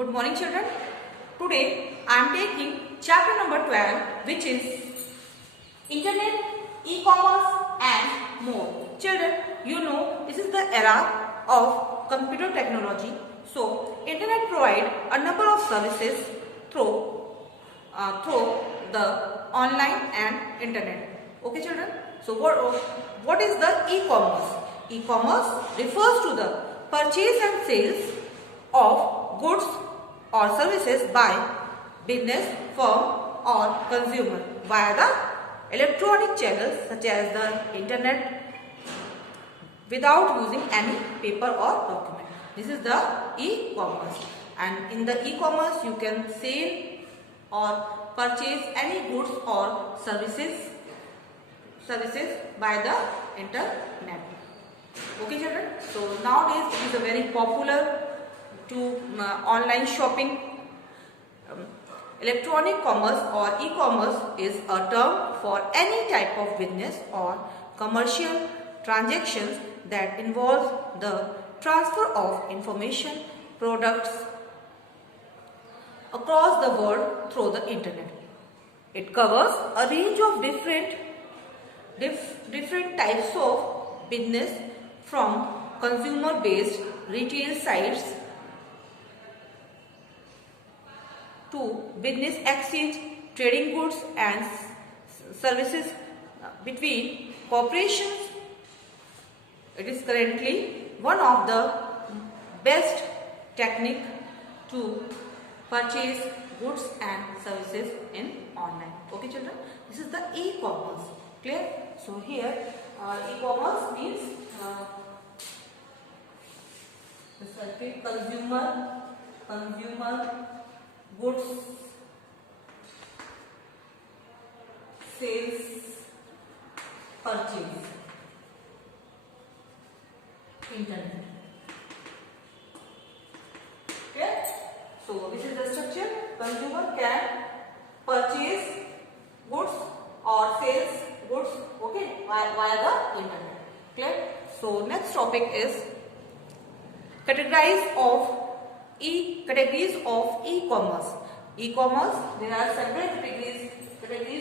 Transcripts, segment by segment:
Good morning, children. Today I am taking chapter number 12, which is Internet, E-commerce and more. Children, you know this is the era of computer technology. So, Internet provide a number of services through the online and Internet. Okay, children. So, what is the e-commerce? E-commerce refers to the purchase and sales of goods or services by business, firm or consumer via the electronic channels such as the internet without using any paper or document. This is the e-commerce, and in the e-commerce you can sell or purchase any goods or services by the internet. Okay, children. So nowadays it is a very popular to online shopping. Electronic commerce or e-commerce is a term for any type of business or commercial transactions that involve the transfer of information, products across the world through the internet. It covers a range of different types of business, from consumer-based retail sites to business exchange, trading goods and services between corporations. It is currently one of the best technique to purchase goods and services in online. Okay, children, this is the e-commerce. Clear? So here e-commerce means consumer goods sales purchase internet. Okay, so this is the structure. Consumer can purchase goods or sales goods, okay, via the internet. Clear? So next topic is categories of e-commerce. E-commerce, there are several categories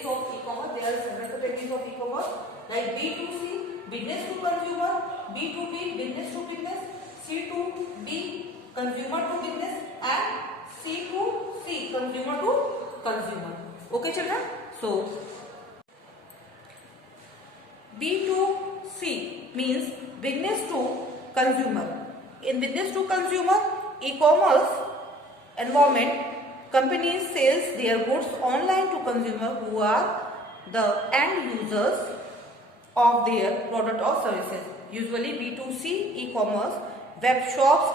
of e-commerce. There are several categories of e-commerce like B2C, business to consumer; B2B, business to business; C2B, consumer to business; and C2C, consumer to consumer. Okay, children. So B2C means business to consumer. In business to consumer e-commerce environment, companies sells their goods online to consumer who are the end users of their product or services. Usually B2C e-commerce web shops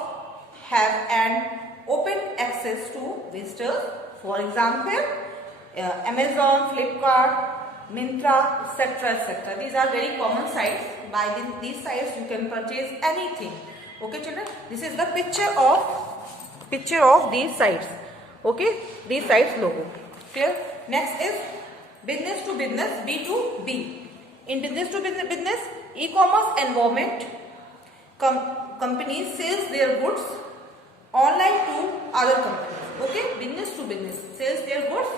have an open access to visitors. For example, Amazon, Flipkart, Myntra, etc. These are very common sites. By these sites you can purchase anything. Okay, children, this is the picture of these sites. Okay, these sites logo. Clear? Next is business to business, B2B. In business to business e-commerce environment, companies sells their goods online to other companies. Okay, business to business sells their goods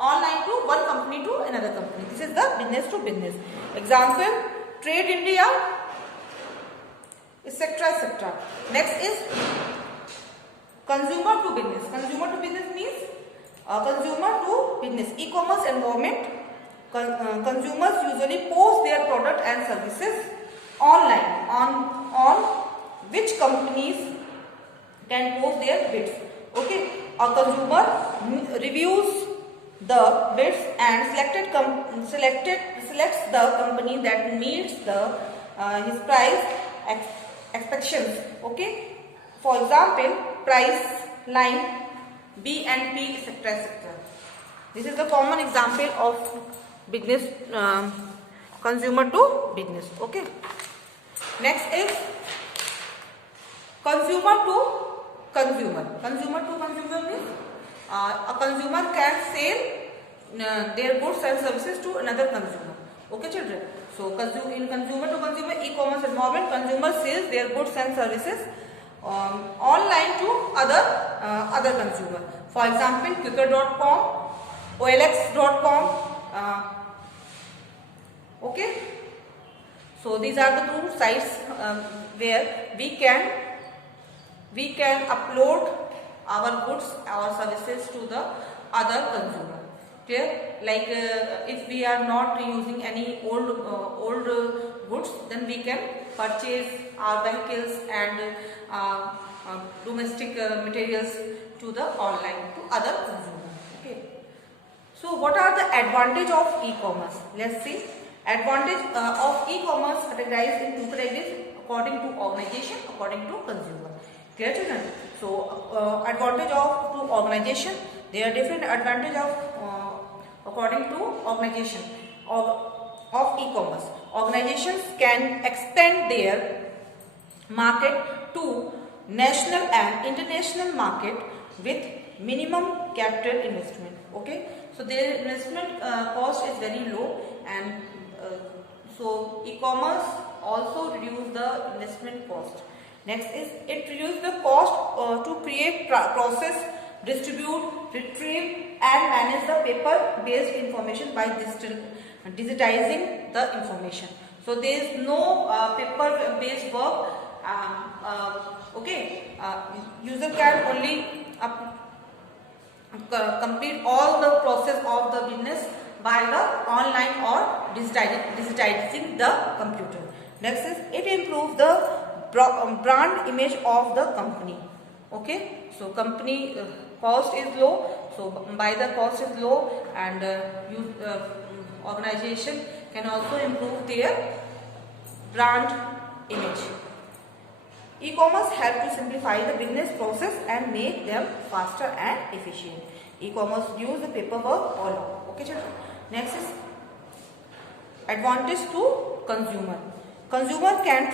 online to one company to another company. This is the business to business. Example, Trade India, etc. Next is consumer to business. Consumer to business means consumer to business. E-commerce environment, consumers usually post their product and services online on which companies can post their bids. Okay, a consumer reviews the bids and selects the company that meets his price expectations. Okay, for example, price line, B&P, etc. This is the common example of business, consumer to business. Okay, next is consumer to consumer. Consumer to consumer means a consumer can sell their goods and services to another consumer. Okay, children. So in consumer to consumer e-commerce environment, consumer sells their goods and services online to other consumer. For example, Quikr.com, OLX.com. Okay. So these are the two sites where we can upload our goods, our services to the other consumer. Clear? Like if we are not using any old goods, then we can purchase our vehicles and domestic materials to the online to other consumer. Okay. So what are the advantage of e-commerce? Let's see. Advantage of e-commerce categorized in two categories according to organization, according to consumer. Clear, children? So advantage of to organization. There are different advantage of according to organization of e-commerce. Organizations can extend their market to national and international market with minimum capital investment. Okay, so their investment cost is very low, and so e-commerce also reduce the investment cost. Next is it reduce the cost to create, process, distribute, retrieve and manage the paper based information by digitizing the information. So there is no paper based work. Okay, user can only complete all the process of the business by the online or digitizing the computer. Next is it improves the brand image of the company. Okay, so company cost is low, so by the cost is low, and organization can also improve their brand image. E-commerce help to simplify the business process and make them faster and efficient. E-commerce reduce the paperwork all over. Okay, children. Next is advantage to consumer. Consumer can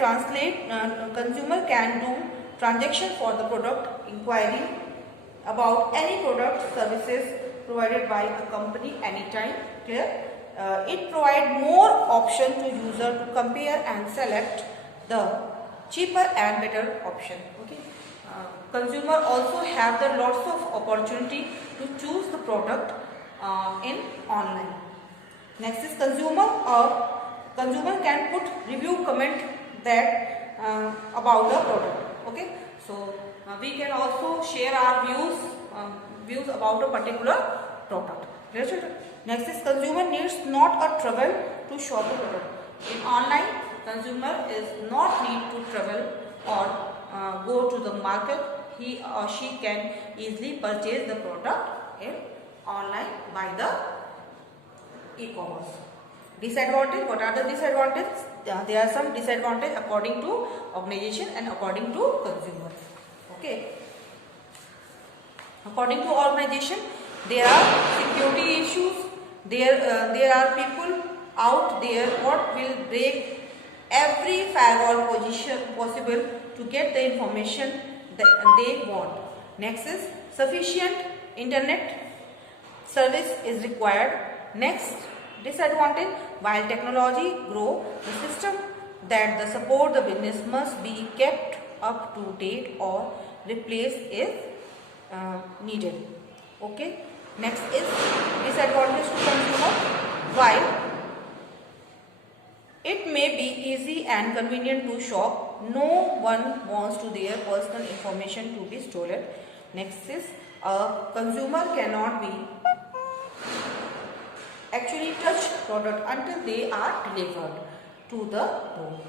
do transaction for the product, inquiry about any product, services provided by a company anytime. Clear? It provides more option to user to compare and select the cheaper and better option. Okay. Consumer also have the lots of opportunity to choose the product in online. Next is consumer can put review comment that about the product. Okay, so we can also share our views about a particular product. Next is consumer needs not a travel to shop a product. In online, consumer is not need to travel or go to the market. He or she can easily purchase the product in online by the e-commerce. Disadvantage. What are the disadvantages? There are some disadvantages according to organization and according to consumer. Okay. According to organization, there are security issues. There are people out there what will break every firewall position possible to get the information that they want. Next is sufficient internet service is required. Next disadvantage, while technology grow, the system that the support the business must be kept up to date or replaced is needed. Okay. Next is disadvantage to consumer. While it may be easy and convenient to shop, no one wants to their personal information to be stolen. Next is a consumer cannot be actually touch product until they are delivered to the home.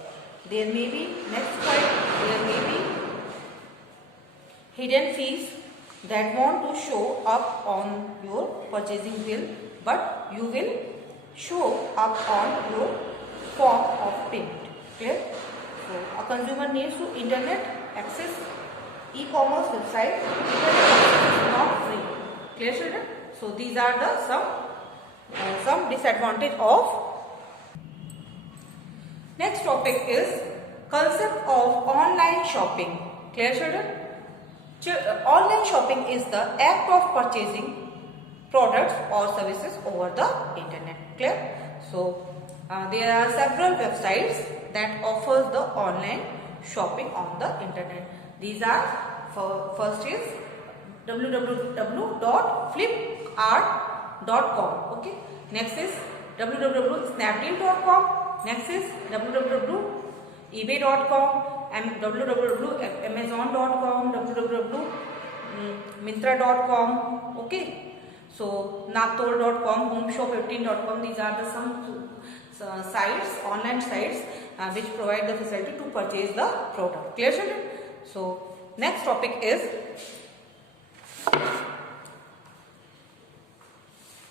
There may be, next point, there may be hidden fees that want to show up on your purchasing bill, but you will show up on your form of payment. Clear? So a consumer needs to internet access e-commerce website. Internet access is not free. Clear, children? So these are the some disadvantage of. Next topic is concept of online shopping. Clear, children? Online shopping is the act of purchasing products or services over the internet. Clear? So there are several websites that offers the online shopping on the internet. These are, first is www.flipkart.com. Okay. Next is www.snapdeal.com. Next is www.ebay.com and www.amazon.com, www.mintra.com. Okay. So naptol.com, homeshop15.com. These are the some sites, online sites which provide the facility to purchase the product. Clear, children? So next topic is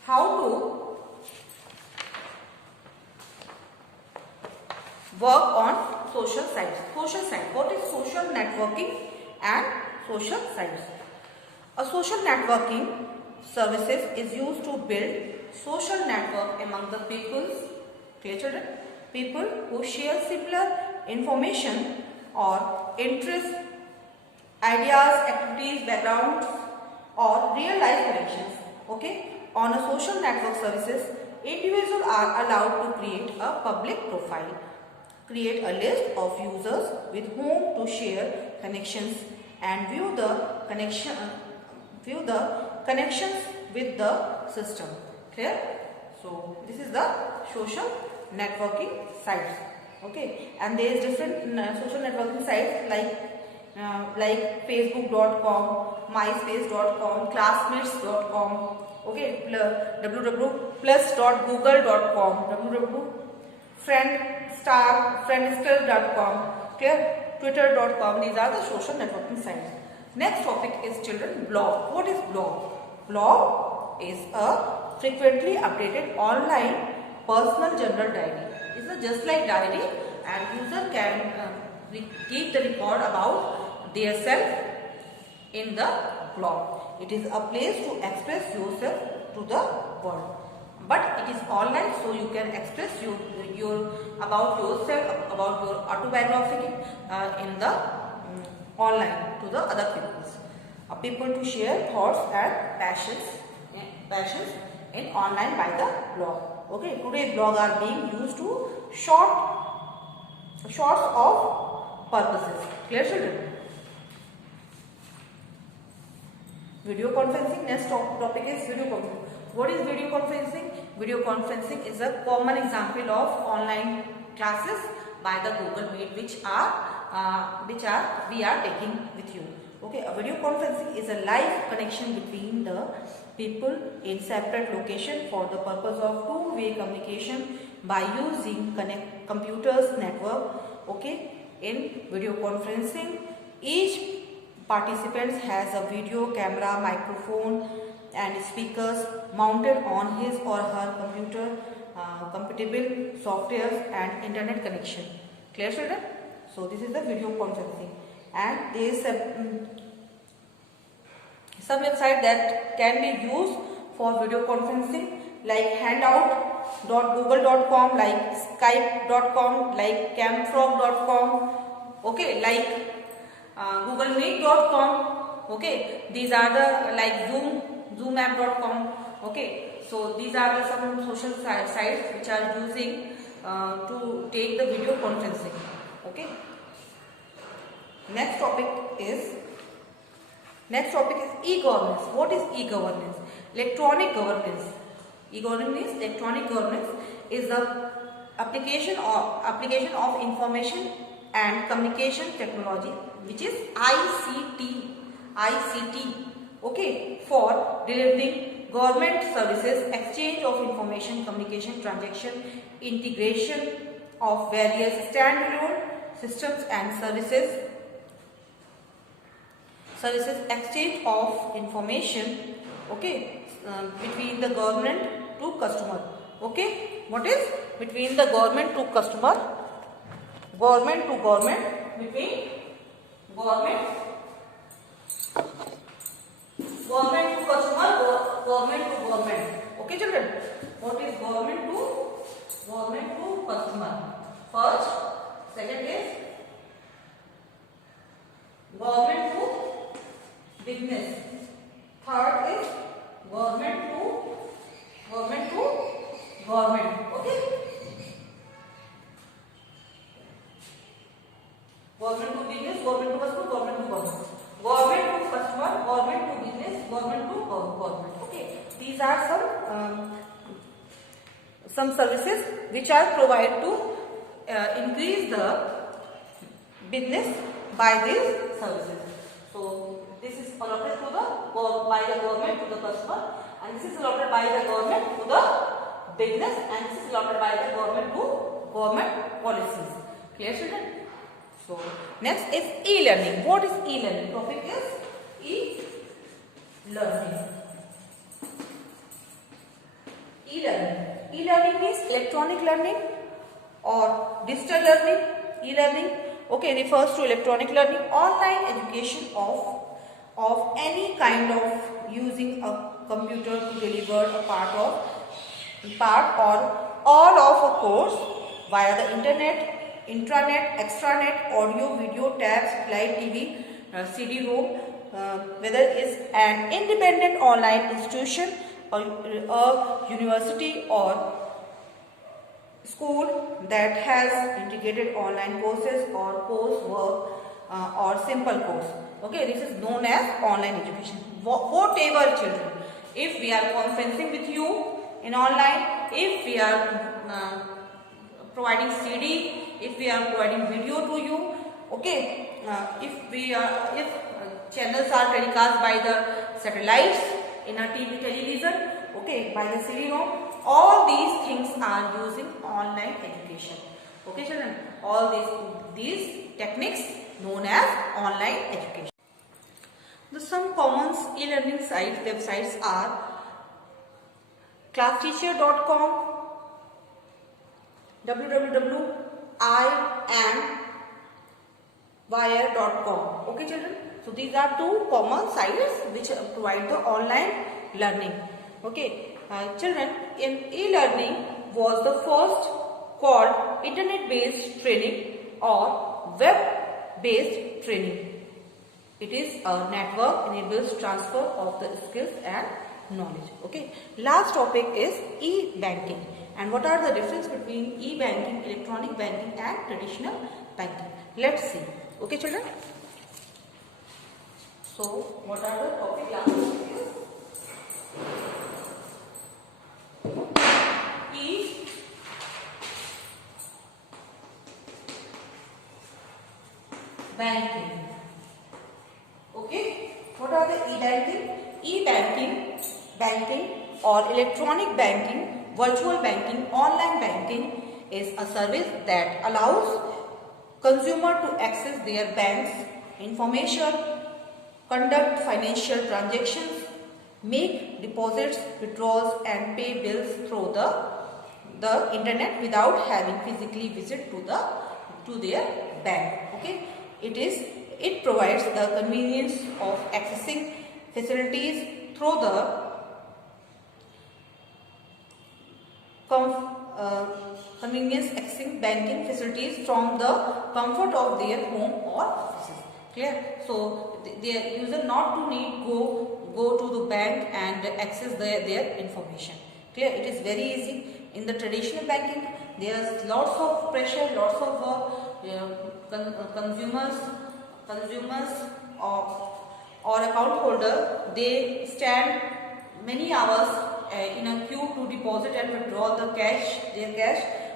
how to work on social sites. Social site. What is social networking and social sites? A social networking services is used to build social network among the peoples. Clear, children? People who share similar information or interests, ideas, activities, backgrounds, or real life connections. Okay. On a social network services, individuals are allowed to create a public profile, create a list of users with whom to share connections, and view the connections with the system. Clear? So this is the social networking sites. Okay, and there is different social networking sites like facebook.com, myspace.com, classmates.com. Okay, www.plus.google.com, www.friendster.com, clear? Twitter.com. These are the social networking sites. Next topic is, children, blog. What is blog? Blog is a frequently updated online personal journal diary. It's just like diary, and user can keep the record about their self in the blog. It is a place to express yourself to the world, but it is online, so you can express your about yourself, about your autobiography in the online to the other people to share thoughts and passions in online by the blog. Okay, today blog are being used to shorts of purposes. Clear, children? Video conferencing. Next topic is video conferencing. What is video conferencing? Video conferencing is a common example of online classes by the Google Meet, which we are taking with you. Okay, a video conferencing is a live connection between the people in separate location for the purpose of two-way communication by using computers network. Okay, in video conferencing, each participant has a video camera, microphone and speakers mounted on his or her computer, compatible software and internet connection. Clear, children? So this is the video conferencing, and there is some website that can be used for video conferencing like handout.google.com, like skype.com, like camfrog.com. Okay, like googlemeet.com. Okay, these are the like zoomapp.com. Okay, so these are the some social sites which are using to take the video conferencing. Okay, next topic is e-governance. What is e-governance? Electronic governance. Electronic governance is the application of information and communication technology, which is ICT. Okay, for delivering government services, exchange of information, communication, transaction, integration of various standalone systems and services, exchange of information. Okay, between the government to customer. Okay, what is between the government to customer? Government to government, between government to customer, government to government. Okay, children, what is government to customer? First, second is government to business. Third is government to government. Okay, government to business, government to customer, government to government. these are some services which are provided to increase the business by these services. So this is allotted to by the government to the customer, and this is allotted by the government to the business, and this is allotted by the government to government policies. Clear, children? So next is e-learning. What is e-learning? Topic is e-learning. E-learning. E-learning means electronic learning or digital learning. E-learning, okay, refers to electronic learning, online education of any kind of using a computer to deliver a part or all of a course via the internet, intranet, extranet, audio, video, tabs, live TV, CD-ROM, whether it is an independent online institution or a university or school that has integrated online courses or coursework or simple course. Okay, this is known as online education. Whatever, children, if we are conferencing with you in online, if we are providing CD, if we are providing video to you, okay, if channels are telecast by the satellites in a TV television, okay, by the CD-ROM, all these things are using online education. Okay, children, all these techniques known as online education. Some common e-learning websites are classteacher.com, www.iamwire.com. Okay, children. So these are two common sites which provide the online learning. Okay, children, in e-learning was the first called internet-based training or web-based training. It is a network enables transfer of the skills and knowledge. Okay. Last topic is e-banking. And what are the difference between e-banking, electronic banking and traditional banking? Let's see. Okay, children. So what are the topic last topics? E-banking. Okay, what are the e-banking? E-banking, banking or electronic banking, virtual banking, online banking is a service that allows consumer to access their bank's information, conduct financial transactions, make deposits, withdrawals and pay bills through the internet without having physically visit to their bank. Okay, it provides the convenience of accessing facilities through the convenience accessing banking facilities from the comfort of their home or offices. Clear? So their user not to need go to the bank and access their information. Clear? It is very easy. In the traditional banking, there is lots of pressure, lots of work. Consumers or account holder, they stand many hours in a queue to deposit and withdraw their cash.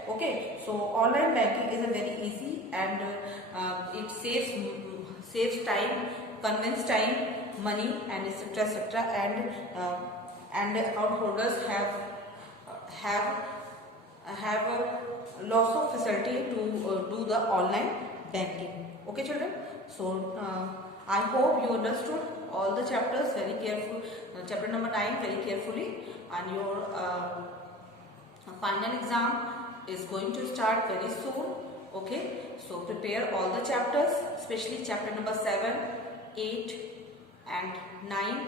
Okay, so online banking is a very easy and it saves time, convince time, money and etc. And account holders have lots of facility to do the online banking. Okay, children. So I hope you understood all the chapters very carefully. Chapter number 9 very carefully, and your final exam is going to start very soon. Okay, so prepare all the chapters, especially chapter number 7, 8 and 9.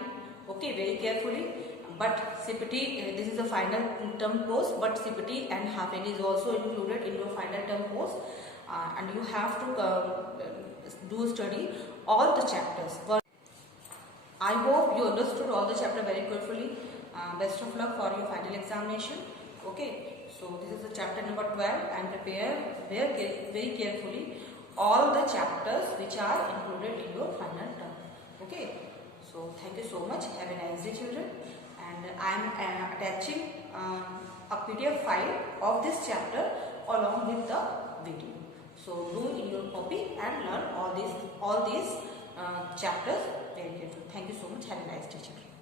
Okay, very carefully. But CPT, this is a final term course, but CPT and half yearly is also included in your final term course, and you have to study all the chapters. But I hope you understood all the chapter very carefully. Best of luck for your final examination. Okay, so this is the chapter number 12, and prepare very carefully all the chapters which are included in your final term. Okay, so thank you so much. Have a nice day, children. and I am attaching a PDF file of this chapter along with the video. So do in your copy and learn all these chapters very carefully. Thank you so much. Have a nice day, children.